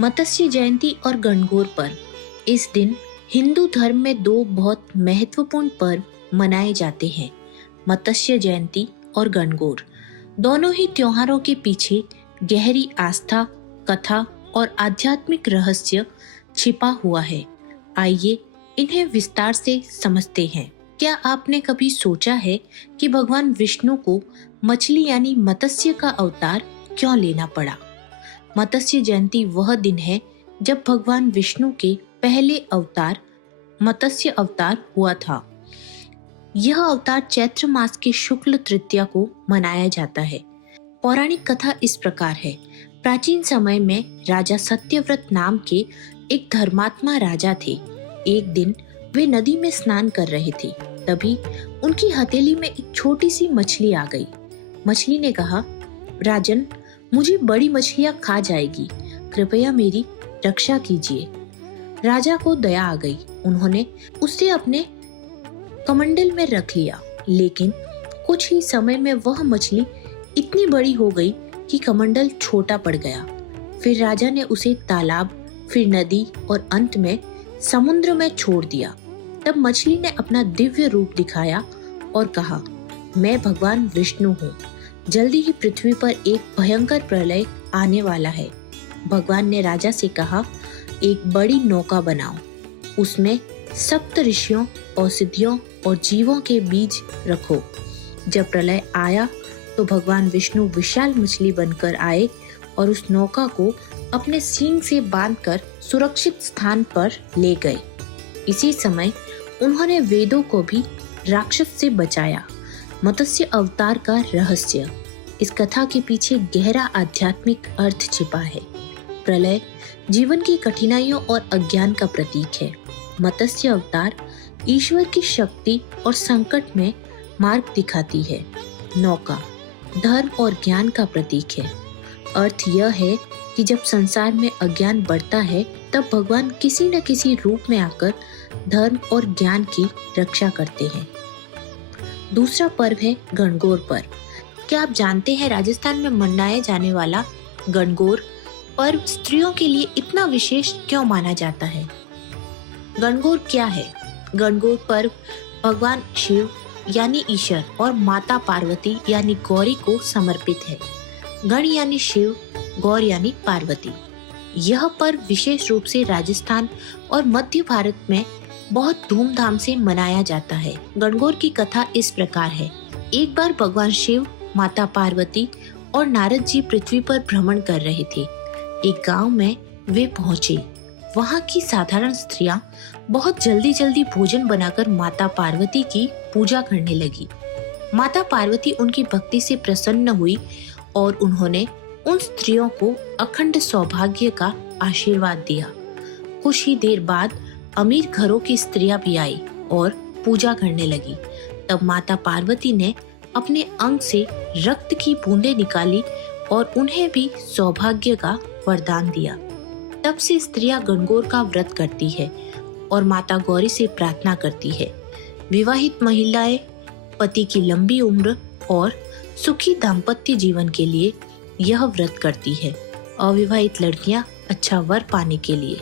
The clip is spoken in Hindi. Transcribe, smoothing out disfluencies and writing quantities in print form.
मत्स्य जयंती और गणगौर पर्व। इस दिन हिंदू धर्म में दो बहुत महत्वपूर्ण पर्व मनाए जाते हैं, मत्स्य जयंती और गणगौर। दोनों ही त्योहारों के पीछे गहरी आस्था, कथा और आध्यात्मिक रहस्य छिपा हुआ है। आइए इन्हें विस्तार से समझते हैं। क्या आपने कभी सोचा है कि भगवान विष्णु को मछली यानी मत्स्य का अवतार क्यों लेना पड़ा? मत्स्य जयंती वह दिन है जब भगवान विष्णु के पहले अवतार मत्स्य अवतार हुआ था। यह अवतार चैत्र मास के शुक्ल तृतीया को मनाया जाता है। पौराणिक कथा इस प्रकार है। प्राचीन समय में राजा सत्यव्रत नाम के एक धर्मात्मा राजा थे। एक दिन वे नदी में स्नान कर रहे थे, तभी उनकी हथेली में एक छोटी सी मछली आ गई। मछली ने कहा, राजन, मुझे बड़ी मछलियां खा जाएगी, कृपया मेरी रक्षा कीजिए। राजा को दया आ गई। उन्होंने उसे अपने कमंडल में रख लिया, लेकिन कुछ ही समय में वह मछली इतनी बड़ी हो गई कि कमंडल छोटा पड़ गया। फिर राजा ने उसे तालाब, फिर नदी और अंत में समुद्र में छोड़ दिया। तब मछली ने अपना दिव्य रूप दिखाया और कहा, मैं भगवान विष्णु हूँ। जल्दी ही पृथ्वी पर एक भयंकर प्रलय आने वाला है। भगवान ने राजा से कहा, एक बड़ी नौका बनाओ, उसमें सप्त ऋषियों, औषधियों और जीवों के बीज रखो। जब प्रलय आया तो भगवान विष्णु विशाल मछली बनकर आए और उस नौका को अपने सींग से बांधकर सुरक्षित स्थान पर ले गए। इसी समय उन्होंने वेदों को भी राक्षस से बचाया। मत्स्य अवतार का रहस्य। इस कथा के पीछे गहरा आध्यात्मिक अर्थ छिपा है। प्रलय जीवन की कठिनाइयों और अज्ञान का प्रतीक है। मत्स्य अवतार ईश्वर की शक्ति और संकट में मार्ग दिखाती है। नौका धर्म और ज्ञान का प्रतीक है। अर्थ यह है कि जब संसार में अज्ञान बढ़ता है, तब भगवान किसी न किसी रूप में आकर धर्म और ज्ञान की रक्षा करते हैं। दूसरा पर्व है गणगौर पर्व। क्या आप जानते हैं राजस्थान में मनाया जाने वाला गणगौर पर्व स्त्रियों के लिए इतना विशेष क्यों माना जाता है? गणगौर क्या है? गणगौर पर्व भगवान शिव यानी ईश्वर और माता पार्वती यानी गौरी को समर्पित है। गण यानी शिव, गौर यानी पार्वती। यह पर्व विशेष रूप से राजस्थान और मध्य भारत में बहुत धूमधाम से मनाया जाता है। गणगौर की कथा इस प्रकार है। एक बार भगवान शिव, माता पार्वती और नारद जी पृथ्वी पर भ्रमण कर रहे थे। एक गांव में वे पहुंचे। वहां की साधारण स्त्रियां बहुत जल्दी भोजन बनाकर माता पार्वती की पूजा करने लगी। माता पार्वती उनकी भक्ति से प्रसन्न हुई और उन्होंने उन स्त्रियों को अखंड सौभाग्य का आशीर्वाद दिया। कुछ ही देर बाद अमीर घरों की स्त्रियां भी आई और पूजा करने लगी। तब माता पार्वती ने अपने अंग से रक्त की बूंदें निकाली और उन्हें भी सौभाग्य का वरदान दिया। तब से स्त्रियां गणगौर का व्रत करती है और माता गौरी से प्रार्थना करती है। विवाहित महिलाएं पति की लंबी उम्र और सुखी दाम्पत्य जीवन के लिए यह व्रत करती है। अविवाहित लड़कियां अच्छा वर पाने के लिए।